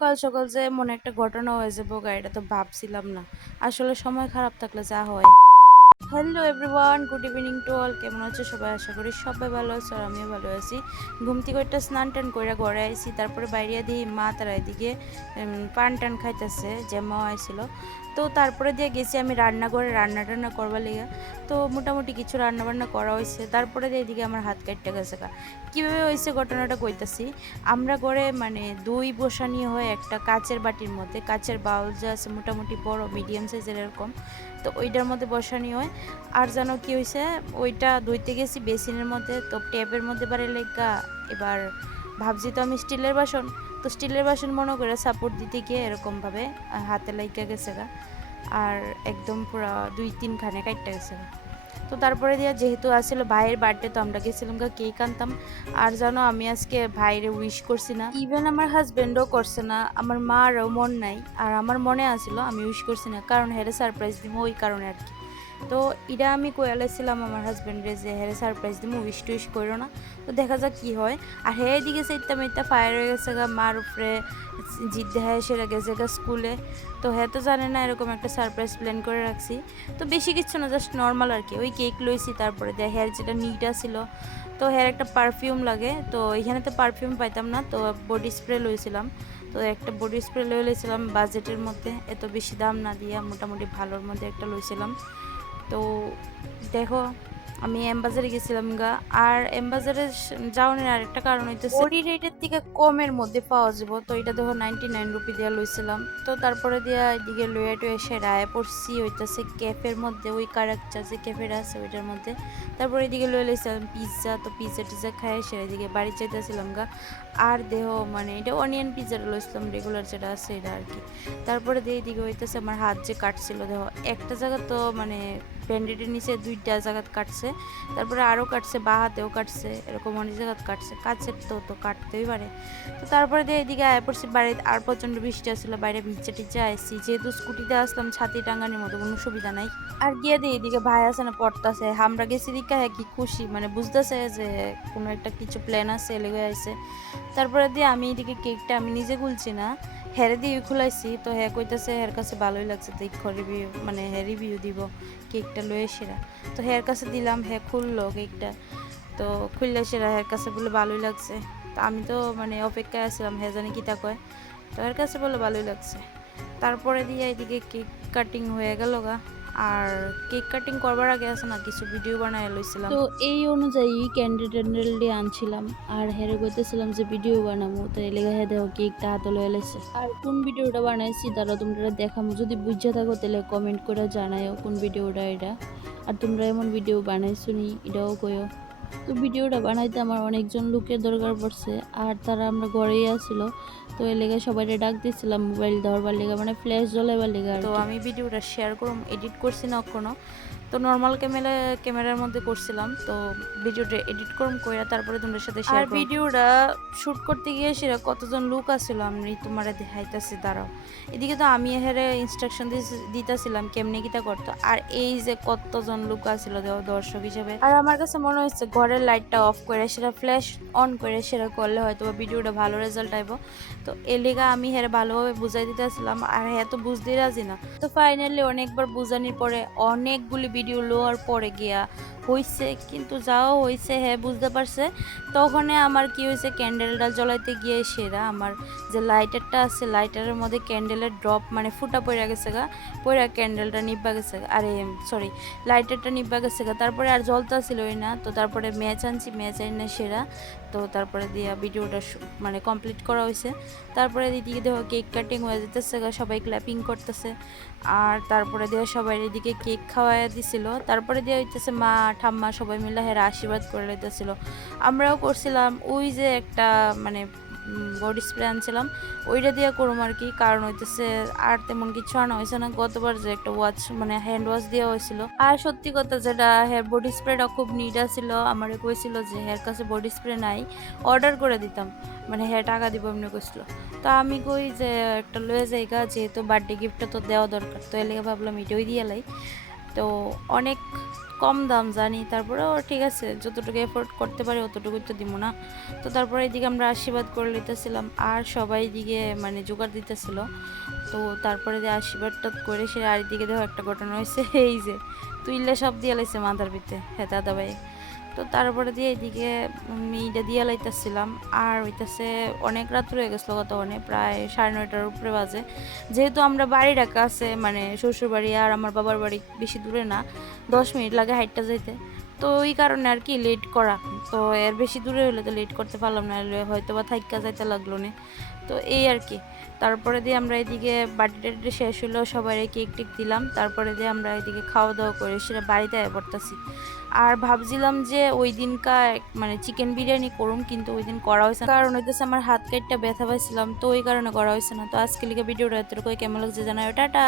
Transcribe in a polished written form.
সকাল সকাল যে মনে একটা ঘটনা হয়ে যাবো এটা তো ভাবছিলাম না। আসলে সময় খারাপ থাকলে যা হয়। Hello everyone, good evening to all. কেমন আছো সবাই? আশা করি সবাই ভালো আছো আর আমিও ভালো আছি। ঘুম থেকে একটা স্নান টান করে ঘরে আইছি, তারপরে বাইরে দিই মা তারা এদিকে পান টান খাইতেছে, যে মা আইছিল। তো তারপরে দিয়ে গেছি আমি রান্নাঘরে রান্না টান্না করবার লেগে। তো মোটামুটি কিছু রান্না বান্না করা হয়েছে, তারপরে দিয়ে এদিকে আমার হাত কাটতে গেছে গা। কীভাবে হয়েছে ঘটনাটা কইতাছি। আমরা ঘরে মানে দই বসানি হয় একটা কাচের বাটির মধ্যে, কাচের বাউল যে আছে মোটামুটি বড় মিডিয়াম সাইজের এরকম। তো ওইটার মধ্যে বসানি হয়। আর যেন কি হয়েছে, ওইটা ধুইতে গেছি বেসিনের মধ্যে, তো ট্যাপের মধ্যে বারে লেগা। এবার ভাবছি তো আমি স্টিলের বাসন, তো স্টিলের বাসন মনে করে সাপোর্ট দিতে গিয়ে এরকমভাবে হাতে লাইগা গেছে গা। আর একদম পুরো 2-3 খানে কাটতে গেছে গা। তো তারপরে দিয়া যেহেতু আসলে ভাইয়ের বার্থডে, তো আমরা গেছিলাম গা কেক আনতাম। আর জানো আমি আজকে ভাইরে উইশ করছি না, ইভেন আমার হাজবেন্ডও করছে না, আমার মারও মন নাই। আর আমার মনে আসলো আমি উইশ করছি না, কারণ হেরে সারপ্রাইজ দিব ওই কারণে আর কি। তো এটা আমি কয়ালাইছিলাম আমার হাজবেন্ডে যে হেরে সারপ্রাইজ দিব, উইশ টুইশ করো না। তো দেখা যাক কি হয়। আর হে এদিকে সেইটা মেয়েটা ফায়ার হয়ে গেছে গা মার উপরে, জিদ দেখায় সেরে গেছে গা স্কুলে। তো হ্যাঁ তো জানে না এরকম একটা সারপ্রাইজ প্ল্যান করে রাখছি। তো বেশি কিছু না, জাস্ট নর্মাল আর কি। ওই কেক লইছি, তারপরে দেয় হেয়ার যেটা নিটা ছিল, তো হেয়ার একটা পারফিউম লাগে। তো এখানে তো পারফিউম পাইতাম না, তো বডি স্প্রে লইছিলাম। তো একটা বডি স্প্রে লইছিলাম বাজেটের মধ্যে, এত বেশি দাম না দিয়া মোটামুটি ভালোর মধ্যে একটা লইছিলাম। তো দেখো আমি এমবাজারে গেছিলাম গা। আর এমবাজারে যাওয়ার আরেকটা কারণ হইতেছে বডি রেটের থেকে কমের মধ্যে পাওয়া যাব। তো এটা দেখো 99 রুপি দিয়ে লইছিলাম। তো তারপরে দিয়া এদিকে লইয়া টুয়ে এসে রায়ে পড়ছি হইতেছে ক্যাফের মধ্যে, ওই কারাকচা যে ক্যাফেটা আছে ওইটার মধ্যে। তারপরে এদিকে লয়ে লইছিলাম পিৎজা, তো পিৎজা টিজা খাই এসে এদিকে বাড়ি চাইতেছিলাম গা। আর দেহ মানে এটা অনিয়ন পিৎজাটা লইছিলাম, রেগুলার যেটা আছে এটা আর কি। তারপরে দিয়ে এদিকে হইতেছে আমার হাত যে কাটছিল দেখো, একটা জায়গা তো মানে ব্যান্ডেডের নিচে 2টা জায়গা কাটছে, তারপরে আরও কাটছে, বা হাতেও কাটছে, এরকম অনেক জায়গা কাটছে। কাছের তো কাটতেই পারে। তো তারপরে দিয়ে এদিকে আয় পড়ছি বাড়িতে, আর প্রচণ্ড বৃষ্টি আসছিলো, বাইরে ভিজা টিজা আসছি, যেহেতু স্কুটিতে আসলাম ছাতি টাঙ্গানির মতো কোনো সুবিধা নাই। আর গিয়ে দিয়ে এদিকে ভাই আছে না পড়তাছে, আমরা গেছি দিকে হ্যাঁ কি খুশি, মানে বুঝতেছে যে কোনো একটা কিছু প্ল্যান আছে এলেগে আইছে। তারপরে দিয়ে আমি এদিকে কেকটা আমি নিজে খুলছি না, হেরে দিয়ে খুলাইছি। তো হ্যাঁ কইতাছে হের কাছে ভালোই লাগছে, দেখ রিভিউ মানে হ্যাঁ রিভিউ দিব কেকটা লয়ে সেরা। তো হের কাছে দিলাম, হ্যাঁ খুললো কেকটা। তো খুললে সেরা হের কাছে বলে ভালোই লাগছে। তো আমি তো মানে অপেক্ষায় আসছিলাম হ্যাঁ জানি কী তা কয়। তো এর কাছে বলে ভালোই লাগছে। তারপরে দিয়ে এদিকে কেক কাটিং হয়ে গেল গা। আর কেক কাটিং করবার আগে আছে না কিছু ভিডিও বানায় লইছিলাম, তো এই অনুযায়ী ক্যান্ডেল ট্যান্ডেল দিয়ে আনছিলাম। আর হেরে কইতেছিলাম যে ভিডিও বানাবো, তো এলে হে দেখো কেকটা হাতে লয়ে লাইছে। আর কোন ভিডিওটা বানাইছি তারা তোমরা দেখামো, যদি বুঝা থাকো তাহলে কমেন্ট করে জানাইও কোন ভিডিওটা এটা। আর তোমরা এমন ভিডিও বানাইছো নি এটাও কইও। তো ভিডিওটা বানাইতে আমার অনেকজন লোকের দরকার পড়ছে, আর তারা আমরা ঘরেই আসছিল। তো এর লেগে সবাই ডাক দিয়েছিলাম মোবাইল ধরবার লেগে, মানে ফ্ল্যাশ জ্বলাইবার লেগে। তো আমি ভিডিওটা শেয়ার করুম, এডিট করছি না কোনো। তো নর্মাল ক্যামেরার মধ্যে করছিলাম। তো ভিডিওটা এডিট করুম কইরা তারপরে তোমাদের সাথে শেয়ার করব। আর ভিডিওটা শ্যুট করতে গিয়ে সেটা কতজন লোক আসছিল আমি তোমারে দেখাইতাছি, দাঁড়াও। এদিকে তো আমি হেরে ইনস্ট্রাকশন দিতেছিলাম কেমনে কিতা করতো, আর এই যে কতজন লোক আসছিল দর্শক হিসেবে। আর আমার কাছে মনে হচ্ছে ঘরের লাইটটা অফ করে সেটা ফ্ল্যাশ অন করে সেটা করলে হয়তো ভিডিওটা ভালো রেজাল্ট আইব। তো এর লেগে আমি হেরে ভালোভাবে বুঝাই দিতেছিলাম, আর হ্যাঁ তো বুঝতেই রাজি না। তো ফাইনালি অনেকবার বুঝানির পরে অনেকগুলি ভিডিও লোয়ার পরে গিয়া হইছে, কিন্তু যাও হইছে হ্যাঁ বুঝতে পারছে। তখন আমার কি হয়েছে, ক্যান্ডেলটা জ্বলাইতে গিয়ে সেরা আমার যে লাইটারটা আছে লাইটারের মধ্যে ক্যান্ডেলের ড্রপ মানে ফুটা পড়ে গেছে গা, পড়ে ক্যান্ডেলটা নিভা গেছে, আরে সরি লাইটারটা নিভা গেছে গা। তারপরে আর জ্বলতা ছিলই না। তো তারপরে ম্যাচ আনছি, ম্যাচ আনি না সেরা। তো তারপরে দিয়া ভিডিওটা মানে কমপ্লিট করা হয়েছে। তারপরে এদিকে দেখো কেক কাটিং হয়ে যেতেছে গা, সবাই ক্ল্যাপিং করতেছে। আর তারপরে দিয়ে সবাই এদিকে কেক খাওয়াই দিছিল। তারপরে দিয়ে হইতেছে মা ঠাম্মা সবাই মিলে হেরা আশীর্বাদ করে লইতেছিল। আমরাও করছিলাম, ওই যে একটা মানে বডি স্প্রে আনছিলাম ওইটা দিয়ে করুম আর কি। কারণ হইতেছে আর তেমন কিছু আনা হয়েছে না, গতবার যে একটা ওয়াচ মানে হ্যান্ড ওয়াশ দেওয়া হয়েছিল। আর সত্যি কথা যেটা হেয়ার বডি স্প্রেটা খুব নিট ছিল, আমার কইছিল যে হেয়ার কাছে বডি স্প্রে নাই, অর্ডার করে দিতাম, মানে হ্যাঁ টাকা দিব এমনি কইছিল। তো আমি কই যে একটা লয়ে যাইগা, যেহেতু বার্থডে গিফটটা তো দেওয়া দরকার, তো এর লেগে ভাবলাম এটাই দিয়ে লাই। তো অনেক কম দাম জানি, তারপরেও ঠিক আছে, যতটুকু এফোর্ড করতে পারি অতটুকুই তো দিব না। তো তারপরে এদিকে আমরা আশীর্বাদ করে নিতেছিলাম, আর সবাই দিকে মানে জোগাড় দিতেছিল। তো তারপরে যে আশীর্বাদ করে সে আর দিকে দেখো একটা ঘটনা হয়েছে, এই যে তুইলে সব দিয়ে লাইছে মাথার ভিতরে, হ্যাঁ দাদা ভাই। তো তারপরে দিয়ে এইদিকে এইটা দিয়ে লাইতেছিলাম, আর হইতেছে অনেক রাত হয়ে গেছিলো, কত অনেক প্রায় 9:30টার উপরে বাজে। যেহেতু আমরা বাড়ির কাছে, মানে শ্বশুর বাড়ি আর আমার বাবার বাড়ি বেশি দূরে না, 10 মিনিট লাগে হাইটটা যাইতে। তো ওই কারণে আর কি লেট করা। তো এর বেশি দূরে হলে তো লেট করতে পারলাম না, হয়তো বা থাইক্কা যাইতে লাগলো না। তো এই আর কি। তারপরে দিয়ে আমরা এদিকে বার্থডে টার্থডে শেষ হলো, সবাই কেক টেক দিলাম, তারপরে দিয়ে আমরা এদিকে খাওয়া দাওয়া করে সেটা বাড়িতে আয় পড়তেছি। আর ভাবছিলাম যে ওই দিনকা মানে চিকেন বিরিয়ানি করুম, কিন্তু ওই দিন করা হয়েছে না, কারণ হইতেছে আমার হাত কাটটা ব্যথা পাইছিলাম, তো ওই কারণে করা হয়েছে না। তো আজকে লিগে ভিডিওটা এতটুকু, কেমন লাগছে জানাও, টাটা।